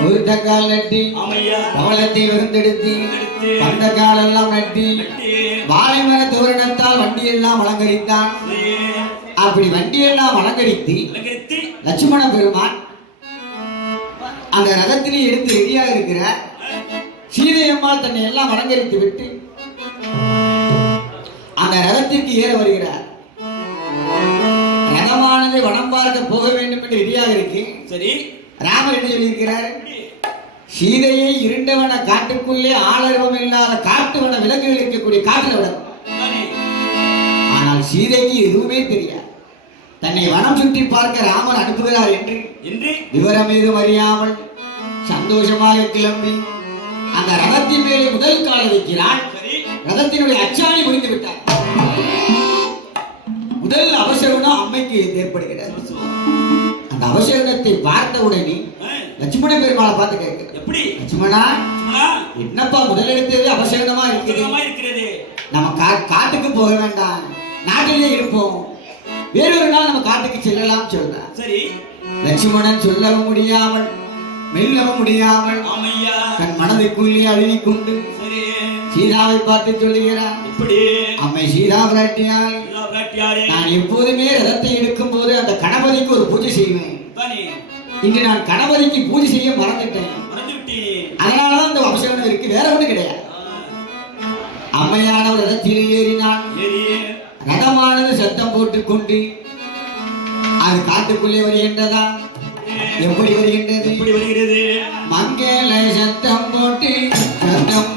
முகூர்த்த கால் நட்டி பவளத்தை விருந்தெடுத்து வந்த காலெல்லாம் நட்டி வாழை மர தோரணத்தால் வண்டியெல்லாம் அலங்கரித்தான். அப்படி வண்டியெல்லாம் அலங்கரித்து லட்சுமண பெருமான் அந்த ரதத்திலே எடுத்து ரெடியாக இருக்கிற சீதையம்மாள் தன்னை எல்லாம் அலங்கரித்து விட்டு அந்த ரதத்திற்கு ஏற வருகிறார். ரதமானது வனம் பார்க்க போக வேண்டும் என்று ரெடியாக இருக்கு. சரி. ராமர் என்ன சொல்லியிருக்கிறார்? சீதையை இருண்டவன காட்டுக்குள்ளே ஆளர்வம் இல்லாத காட்டுவன விலங்குகள் இருக்கக்கூடிய காட்டுல விட. ஆனால் சீதைக்கு எதுவுமே தெரியாது. தன்னை வனம் சுற்றி பார்க்க ராமன் அனுப்புகிறார் என்று. என்று விவரம் ஏதும் அறியாமல் சந்தோஷமாக கிளம்பி அந்த ரதத்தின் மேலே முதல் கால வைக்கிறான் ரதத்தினுடைய அச்சாணி முடிந்து விட்டார். முதல் அவசரம் அம்மைக்கு ஏற்படுகிறது. அந்த அவசரத்தை பார்த்த உடனே லட்சுமண பெருமாளை பார்த்து கேட்கிறேன் எப்படி? லட்சுமணா என்னப்பா முதல் எடுத்தது அவசரமா இருக்கிறது. நம்ம காட்டுக்கு போக வேண்டாம். நாட்டிலே இருப்போம். வேறொரு நாள் நம்ம காட்டுக்கு செல்லலாம் சொல்றான் சரி. லட்சுமணன் சொல்லவும் முடியாமல் மெல்லவும் முடியாமல் தன் மனதுக்குள்ளே அழுதிக் கொண்டு சீதாவை பார்த்து சொல்லுகிறான் எப்படி அம்மை சீதா பிராட்டியால் நான் எப்போதுமே ரதத்தை எடுக்கும் போது அந்த கணபதிக்கு ஒரு பூஜை செய்வேன். இன்று நான் கணபதிக்கு பூஜை செய்ய மறந்துட்டேன். அதனாலதான் இந்த அபிஷேகம் இருக்கு வேற ஒண்ணு கிடையாது. அம்மையானவர் ரதத்தில் ஏறினான். ரதமானது சத்தம் போட்டுக்கொண்டு அது காட்டுக்குள்ளே வருகின்றதா? எப்படி வருகின்றது? எப்படி வருகிறது? மங்கள சத்தம் போட்டு சத்தம்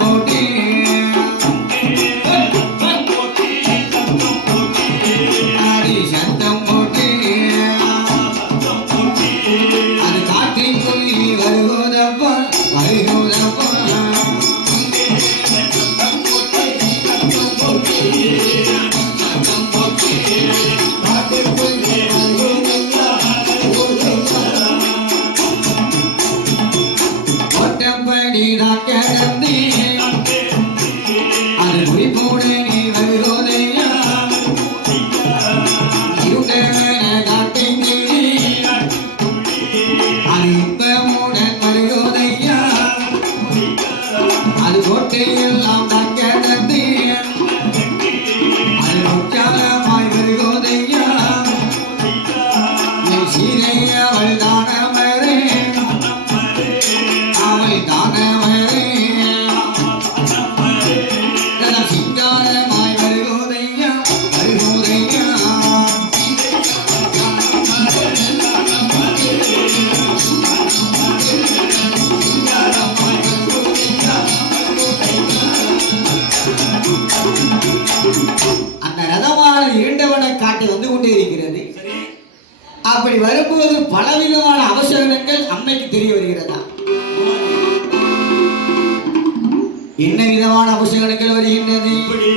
காட்டி வந்து கொண்டே இருக்கிறது அப்படி வரும்போது பலவிதமான அவசரங்கள் அம்மைக்கு தெரிய வருகிறதா? என்ன விதமான அவசரங்கள் வருகின்றது? இப்படி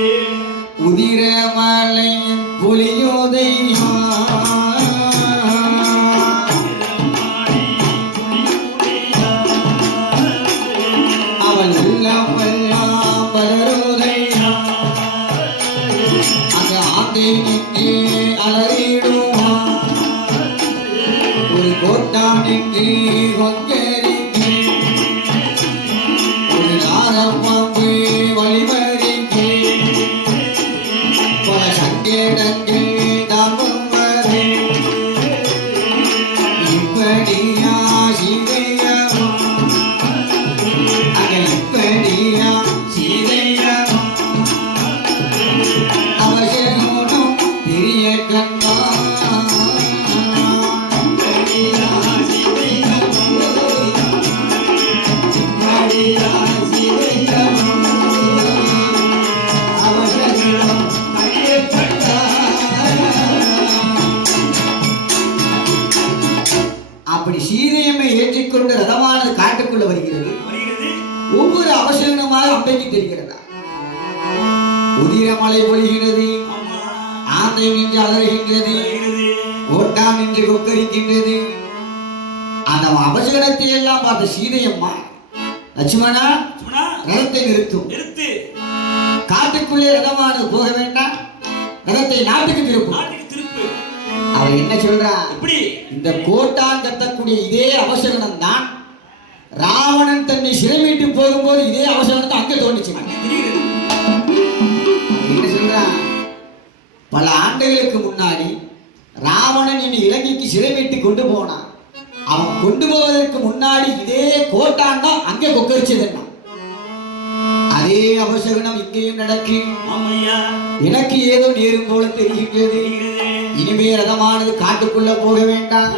அம்பைக்கு தெரிகிறதா? உதிரமலை பொழிகிறது ஆமா ஆந்தை நின்று அலறுகின்றது ஓட்டான் நின்று கொக்கரிக்கின்றது அந்த அபசகனத்தை எல்லாம் பார்த்த சீதையம்மா லட்சுமணா ரதத்தை நிறுத்தும் நிறுத்து. காட்டுக்குள்ளே ரதமானது போக வேண்டாம். ரதத்தை நாட்டுக்கு திருப்பும் அவள் என்ன சொல்றா? எப்படி இந்த கோட்டான் கத்தக்கூடிய இதே அவசரம் தான் தன்னை சிறைமீட்டு போகும்போது இதே அவசரத்தை அங்க தோணுச்சு என்ன சொல்றான் பல ஆண்டுகளுக்கு முன்னாடி ராவணன் என்னை இலங்கைக்கு சிறைமீட்டு கொண்டு போனான். அவன் கொண்டு போவதற்கு முன்னாடி இதே கோட்டான் தான் அங்கே கொக்கரிச்சதுன்னா. அதே அவசரம் இங்கேயும் நடக்கும் எனக்கு ஏதோ நேரும் போல தெரிகின்றது. இனிமே ரதமானது காட்டுக்குள்ள போக வேண்டாம்.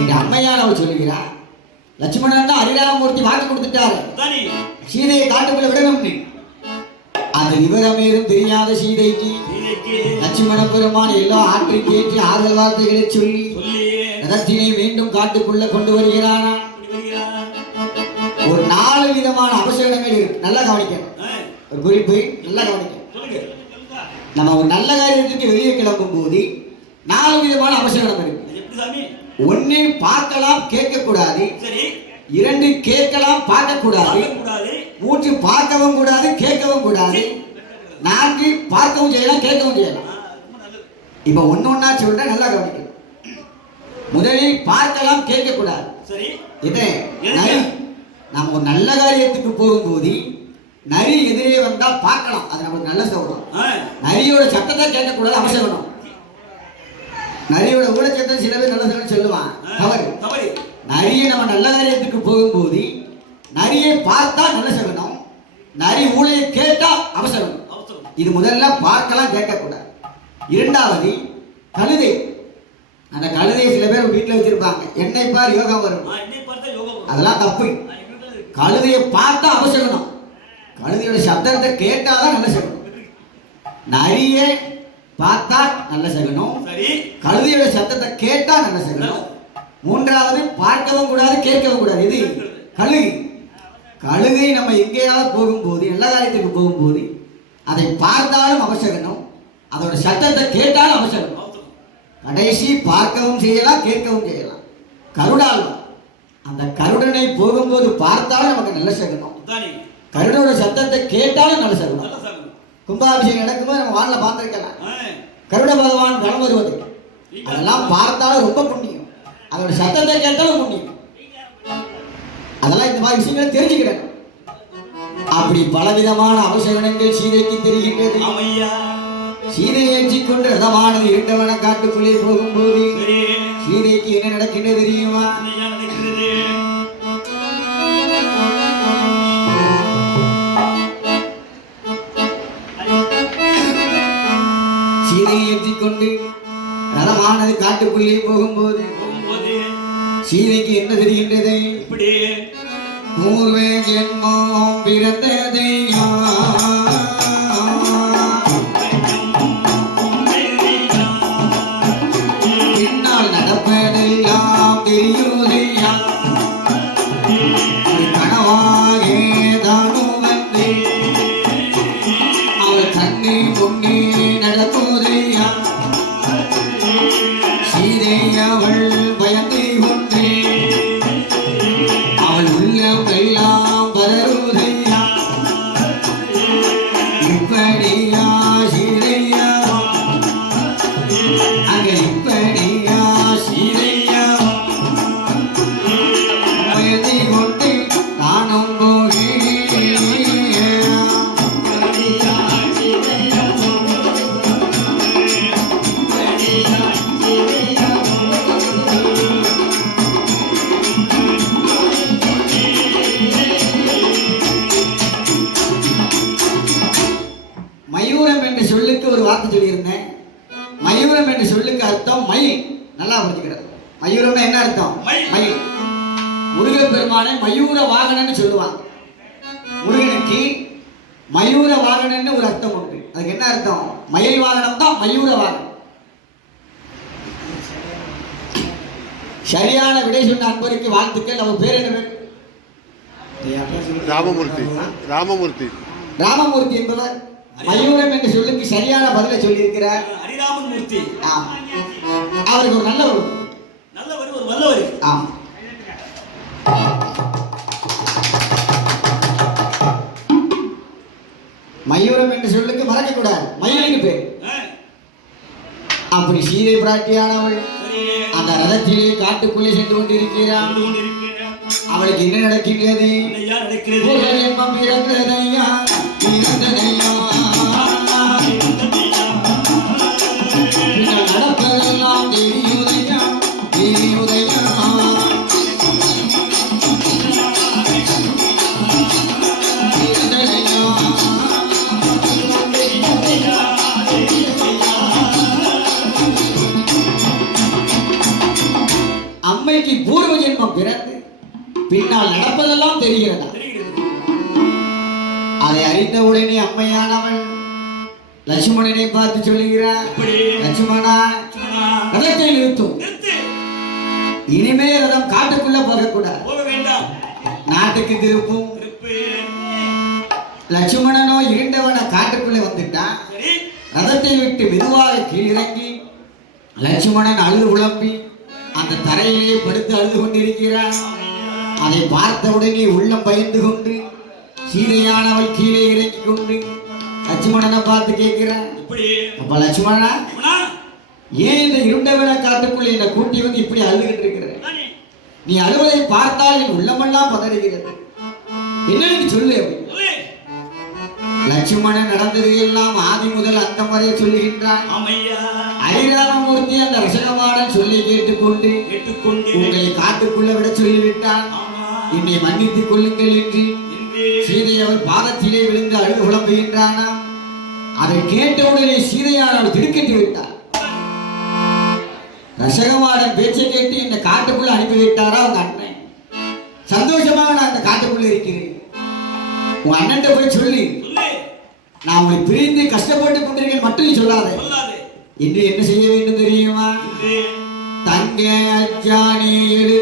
எங்க அம்மையார் அவர் சொல்லுகிறார் லட்சுமணன் தான் அரிராமூர்த்தி வாக்கு கொடுத்துட்டாரு. சீதையை காட்டுக்குள்ள விடணும்னு அது விவரம் ஏதும் தெரியாத சீதைக்கு லட்சுமண பெருமான் எல்லா ஆற்றை கேட்டு ஆறுதல் வார்த்தைகளை சொல்லி ரதத்தினை மீண்டும் காட்டுக்குள்ள கொண்டு வருகிறானா? ஒரு நாலு விதமான அபசகனங்கள் இருக்கு. நல்லா கவனிக்கணும். ஒரு குறிப்பு நல்லா கவனிக்கணும். நம்ம ஒரு நல்ல காரியத்துக்கு வெளியே கிளம்பும் போது நாலு விதமான அபசகனம் இருக்கு. ஒன்னு பார்க்கலாம் கேட்கக்கூடாது. சரி. இரண்டு கேட்கலாம் பார்க்கக்கூடாது. கூடாது மூன்று பார்க்கவும் கூடாது கேட்கவும் கூடாது. நான்கு பார்க்கவும் செய்யலாம் கேட்கவும் செய்யலாம். இப்போ ஒன்று ஒன்றா சொல்றேன் நல்லா கவனிக்கணும். முதலில் பார்க்கலாம் கேட்கக்கூடாது. சரி. இது? நரி. நம்ம ஒரு நல்ல காரியத்துக்கு போகும்போது நரி எதிரே வந்தா பார்க்கலாம். அது நமக்கு நல்ல ஆ, நரியோட சத்தத்தை கேட்கக்கூடாது அவசரம் நரியோட ஊழச்சத்தை சில பேர் நல்ல சொல்லி சொல்லுவான். தவறு. தவறு. நரியை நம்ம நல்ல காரியத்துக்கு போகும்போது நரியை பார்த்தா நல்ல சகுனம் நரி ஊழையை கேட்டா அவசரம். இது முதல்ல பார்க்கலாம் கேட்கக்கூடாது. இரண்டாவது கழுதை. அந்த கழுதையை சில பேர் வீட்டில் வச்சிருப்பாங்க. என்னை பார் யோகா வரும். அதெல்லாம் தப்பு. கழுதையை பார்த்தா அவசரம். கழுதையோட சத்தத்தை கேட்டாதான் நல்ல சகுனம் நரியை பார்த்தா நல்ல சகுனம். சரி. கழுதையோட சத்தத்தை கேட்டா நல்ல சகுனம். மூன்றாவது பார்க்கவும் கூடாது கேட்கவும் கூடாது. இது கழுகு. கழுகை நம்ம எங்கேயாவது போகும்போது நல்ல காரியத்துக்கு போகும்போது அதை பார்த்தாலும் அவசகனம் அதோட சத்தத்தை கேட்டாலும் அவசரம் கடைசி பார்க்கவும் செய்யலாம் கேட்கவும் செய்யலாம். கருடாழ்வா அந்த கருடனை போகும்போது பார்த்தாலும் நமக்கு நல்ல சகுனம். கருடோட சத்தத்தை கேட்டாலும் நல்ல சகுனம். கும்பாபிஷேகம் நடக்கும்போது நம்ம வானில் பார்த்துருக்கலாம் கருட பகவான் வலம் வருவது. அதெல்லாம் பார்த்தாலும் ரொம்ப புண்ணியம். அதோட சத்தத்தை கேட்டாலும் புண்ணியம். அதெல்லாம் இந்த மாதிரி விஷயங்களை தெரிஞ்சுக்கிடணும். அப்படி பலவிதமான அவசரங்கள் சீதைக்கு தெரிகின்றது. சீதையை ஏற்றிக் கொண்டு ரதமானது இரண்டவன காட்டுக்குள்ளே போகும்போது சீதைக்கு என்ன நடக்கின்றது தெரியுமா? ரதமானது காட்டுக்குள்ளே போகும்போது போகும்போது சீதைக்கு என்ன தெரிகின்றது? பூர்வ ஜென்மம் பிறந்ததையா சரியான விடை சொன்ன அன்பருக்கு வாழ்த்துக்கள். அவர் பேர் என்ன ராமமூர்த்தி. ராமமூர்த்தி. ராமமூர்த்தி. என்பவர் மயூரம் என்ற சொல்லுக்கு சரியான பதிலை சொல்லியிருக்கிறார். ஹரிராமன் மூர்த்தி ஆம். அவருக்கு ஒரு நல்ல ஒரு நல்லவர் ஒரு வல்லவர். ஆம். மயூரம் என்ற சொல்லுக்கு மறக்கக்கூடாது. மயிலுக்கு பேர். அப்படி சீதை பிராட்டியானவள். அந்த ரதத்திலே காட்டுக்குள்ளே சென்று கொண்டிருக்கிறேன். அவளுக்கு என்ன நடக்கின்றது நடக்கிறது அம்மையானவள் லட்சுமணனை பார்த்து சொல்லுகிறார் லட்சுமணா ரதத்தை நிறுத்தும். நிறுத்து. இனிமே ரதம் காட்டுக்குள்ள போகக்கூடாது. நாட்டுக்கு திருப்பும். திருப்பு. லட்சுமணனோ இருண்டவன காட்டுக்குள்ள வந்துட்டான் ரதத்தை விட்டு மெதுவாக கீழிறங்கி லட்சுமணன் அழுது உழம்பி அந்த தரையிலே படுத்து அழுது கொண்டிருக்கிறான். அதை பார்த்தவுடனே உள்ளம் பயந்து கொண்டு சீதையானவள் கீழே இறங்கி கொண்டு லட்சுமணனை பார்த்து கேட்கிறான் அப்ப லட்சுமணா ஏன் இந்த இருண்டவன காட்டுக்குள்ள என்னை கூட்டி வந்து இப்படி அழுதுகிட்டு இருக்கிற? நீ அழுவதை பார்த்தால் என் உள்ளமெல்லாம் பதறுகிறது. என்னன்னு சொல்லு. லட்சுமணன் நடந்தது எல்லாம் ஆதி முதல் அந்த வரை சொல்லுகின்றான். ஐராமமூர்த்தி அந்த ரசகமாடன் சொல்லி கேட்டுக்கொண்டு உங்களை காட்டுக்குள்ள விட சொல்லிவிட்டான். என்னை மன்னித்துக் கொள்ளுங்கள் என்று அவள் பாதத்திலே விழுந்து அழுது புலம்புகின்றானாம் அதை கேட்டவுடனே சீதையானவள் திடுக்கிட்டு விட்டார் ரசகமாடன் பேச்சை கேட்டு இந்த காட்டுக்குள்ள அனுப்பி விட்டாரா உங்க அண்ணன்? சந்தோஷமாக நான் அந்த காட்டுக்குள்ள இருக்கிறேன். உன் அண்ணன்ட்ட போய் சொல்லி. நான் உங்களை பிரிந்து கஷ்டப்பட்டு கொண்டிருக்கேன் மட்டும் சொல்லாத. என்று என்ன செய்ய வேண்டும் தெரியுமா? தங்க அச்சாணி எழுதச்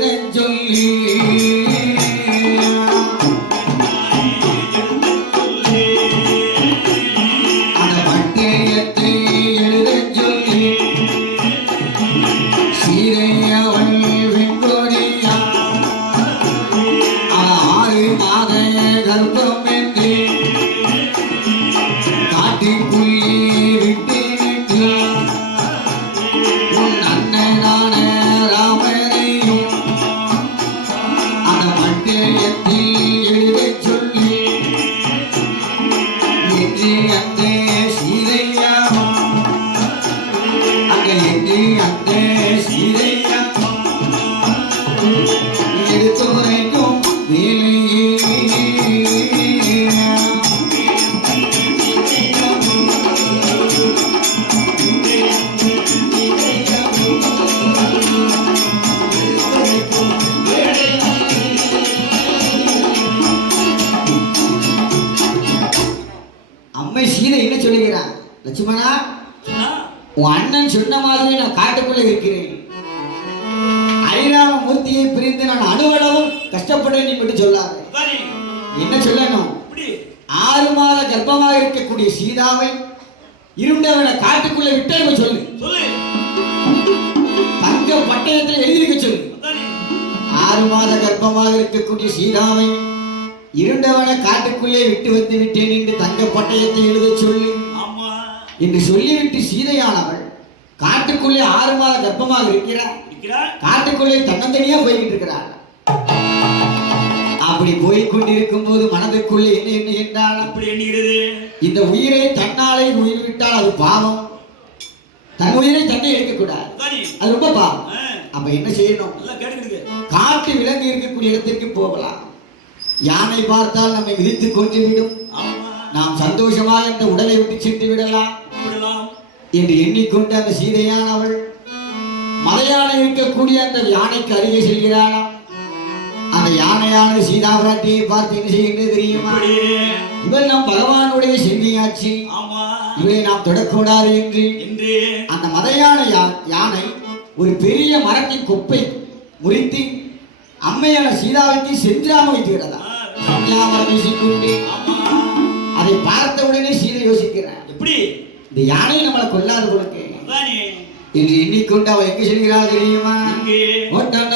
காட்டுக்குள்ள இருக்கிறேன். ஐராம மூர்த்தியை பிரிந்து நான் அணுவளவும் கஷ்டப்படுவேன் மட்டும் சொல்லாத. என்ன சொல்லணும்? ஆறு மாத கர்ப்பமாக இருக்கக்கூடிய சீதாவை இருண்டவனை காட்டுக்குள்ள விட்டேன்னு சொல்லு. தங்க பட்டயத்தில் எழுதியிருக்க சொல்லு. ஆறு மாத கர்ப்பமாக இருக்கக்கூடிய சீதாவை இருண்டவனை காட்டுக்குள்ளே விட்டு வந்து விட்டேன் என்று தங்க பட்டயத்தை எழுதச் சொல்லு. என்று சொல்லிவிட்டு சீதையானவள் காட்டுக்குள்ளே ஆறு மாத கர்ப்பமாக இருக்கிறார். இருக்கிறார். காட்டுக்குள்ளே தன்னந்தனியா போய்கிட்டு இருக்கிறாள் அப்படி போய் கொண்டிருக்கும் போது மனதுக்குள்ளே என்ன எண்ணுகின்றாள் அப்படி எண்ணுகிறது. இந்த உயிரை தன்னாலே உயிர் விட்டால் அது பாவம். தன் உயிரை தன்னை எடுக்கக்கூடாது. அது ரொம்ப பாவம். அப்ப என்ன செய்யணும்? காட்டு விலங்கு இருக்கக்கூடிய இடத்திற்கு போகலாம். யானை பார்த்தால் நம்மை விதித்து கொண்டு விடும். நாம் சந்தோஷமாக இந்த உடலை விட்டு சென்று விடலாம். விடலாம். என்று எண்ணிக்கொண்டு அந்த சீதையானவள் மலையானை இருக்கக்கூடிய அந்த யானைக்கு அருகே செல்கிறாளாம் அந்த யானையானது சீதா பிராட்டியை பார்த்து என்ன செய்கின்றது தெரியுமா? இவள் நம் பகவானுடைய செல்வியாட்சி ஆமா. இவளை நாம் தொடக்கூடாது என்று. அந்த மதையான யானை ஒரு பெரிய மரத்தின் கொப்பை முறித்து அம்மையான சீதாவுக்கு சென்றாம வைத்துகிறதா அதை பார்த்த உடனே சீதை யோசிக்கிறார். எப்படி? இந்த யானை நம்மளை கொல்லாது கொடுக்கு என்று எண்ணிக்கொண்டு அவள் எங்க செல்கிறாள் தெரியுமா? இங்கே ஓட்டம்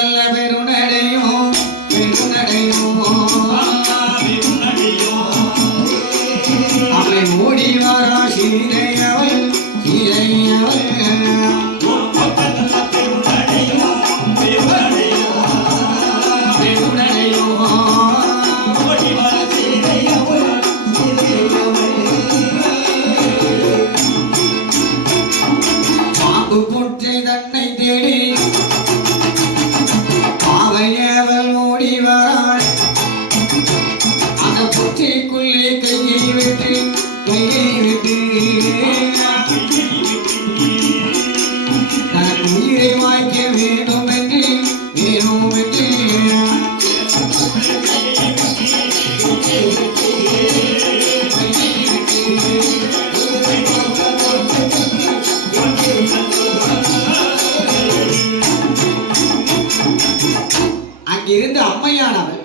அங்கிருந்து அம்மையானவள்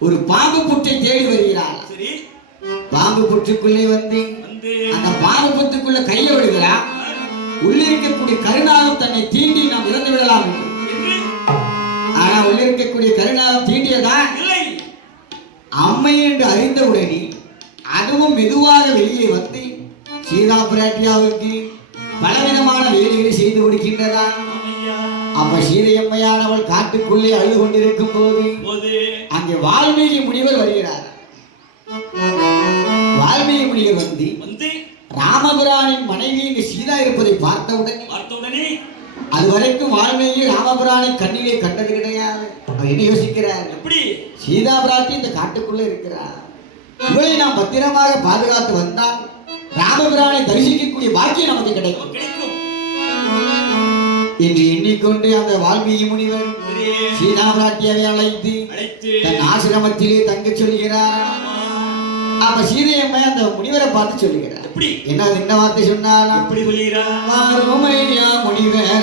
ஒரு பாம்பு புற்றை தேடி வருகிறாள். சரி. பாம்பு புற்றுக்குள்ளே வந்து அந்த பாம்பு புற்றுக்குள்ள கையை விடுகிறா. உள்ளே இருக்கக்கூடிய தன்னை தீண்டி நாம் இறந்து விடலாம் ஆனா உள்ளே இருக்கக்கூடிய கருணாகம் தீண்டியதான் இல்லை. அம்மை என்று அறிந்தவுடனே அதுவும் மெதுவாக வெளியே வந்து சீதா பிராட்டியாவுக்கு பலவிதமான வேலைகளை செய்து கொடுக்கின்றதா அப்ப சீதையம்மையானவள் காட்டுக்குள்ளே அழுது கொண்டிருக்கும் போது அங்கே வால்மீகி முனிவர் வருகிறார். வால்மீகி முனிவர் வந்து ராமபுரானின் மனைவி இங்கு சீதா இருப்பதை பார்த்தவுடனே பார்த்தவுடனே அதுவரைக்கும் வால்மீகி ராமபுரானை கண்ணிலே கண்டது கிடையாது. என்ன யோசிக்கிறார்? எப்படி? சீதா பிராட்டி இந்த காட்டுக்குள்ள இருக்கிறார். இவளை நாம் பத்திரமாக பாதுகாத்து வந்தால் ராமபிரானை தரிசிக்கக்கூடிய பாக்கியம் நமக்கு கிடைக்கும். என்று எண்ணிக்கொண்டு அந்த வால்மீகி முனிவர் சரி சீதா பிராட்டியை அழைத்து அழைத்து. தன் ஆசிரமத்திலே தங்க சொல்கிறார். அப்ப சீதையம்மை அந்த முனிவரை பார்த்து சொல்லுகிறார் என்ன என்ன வார்த்தை சொன்னாலாம்? முனிவரையா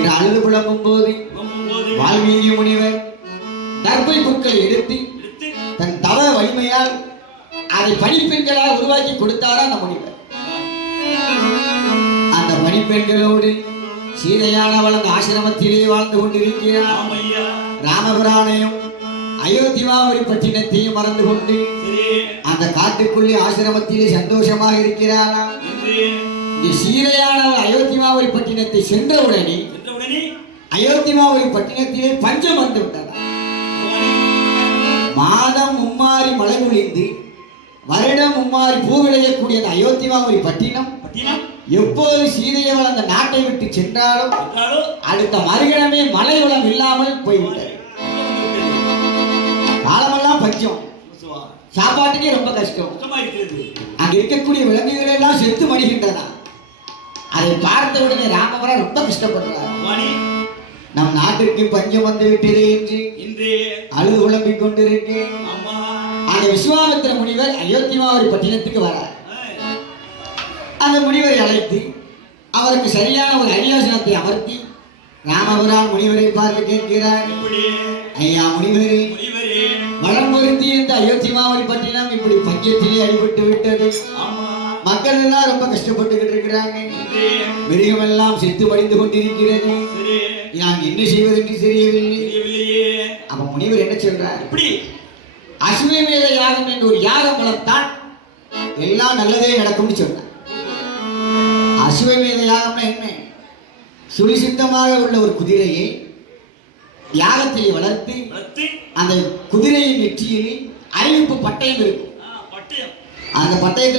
என்று அழுது புலம்பும் போது வால்மீகி முனிவர் தர்பை புற்களை எடுத்து தன் தவ வலிமையால் அதை பணிப்பெண்களால் உருவாக்கி கொடுத்தாரா அந்த முனிவர். அந்த பணிப்பெண்களோடு சீதையானவள் அந்த ஆசிரமத்திலே வாழ்ந்து கொண்டிருக்கிறார். ஆமையா. ராமபுரானையும் அயோத்திமாவரி பட்டினத்தையும் மறந்து கொண்டு அந்த காட்டுக்குள்ளே ஆசிரமத்திலே சந்தோஷமாக இந்த சீதையானவள் அயோத்திமாவரி பட்டினத்தை சென்றவுடனே அயோத்திமாவரி பட்டினத்திலே பஞ்சம் வந்து விட்டதா? மாதம் மும்மாறி மழை பொழிந்து வருடம் மும்மாறி பூ விளையக்கூடிய அந்த அயோத்திமாவரி பட்டினம். பட்டினம். எப்போது சீதையவள் அந்த நாட்டை விட்டு சென்றாலும் அடுத்த மறுகணமே மழை வளம் இல்லாமல் போய்விட்டது. காலமெல்லாம் பஞ்சம். சாப்பாட்டுக்கே ரொம்ப கஷ்டம். அங்க இருக்கக்கூடிய விலங்குகள் எல்லாம் செத்து மடிகின்றன. அதை பார்த்த உடனே ராமவரா ரொம்ப கஷ்டப்படுறார். நம் நாட்டிற்கு பஞ்சம் வந்து விட்டது என்று இன்று. அழுது குழம்பிக் கொண்டிருக்கேன். அந்த விஸ்வாமித்திர முனிவர் அயோத்திமாவரி பட்டினத்துக்கு வரார். அந்த முனிவரை அழைத்து அவருக்கு சரியான ஒரு அரியாசனத்தை அமர்த்தி ராமபுரான் முனிவரை பார்த்து கேட்கிறார். ஐயா முனிவரே வளம் பொருந்தி இந்த அயோத்திமாவரி பட்டினம் இப்படி பஞ்சத்திலே அடிபட்டு விட்டது. மக்கள் எல்லாம் ரொம்ப கஷ்டப்பட்டுக்கிட்டு இருக்கிறாங்க. மிருகம் எல்லாம் செத்து மடிந்து கொண்டிருக்கிறது. நான் என்ன செய்வது என்று தெரியவில்லை அப்ப முனிவர் என்ன சொல்றார்? எப்படி அசுவமேத யாகம் என்று ஒரு யாகம் வளர்த்தால் எல்லாம் நல்லதே நடக்கும்னு சொன்னார் அசுவமேத யாகம்னா என்ன? சுழிசித்தமாக உள்ள ஒரு குதிரையை யாகத்தில் வளர்த்து அந்த குதிரையின் நெற்றியில் அறிவிப்பு பட்டயம் இருக்கும். அந்த பட்டயத்தில்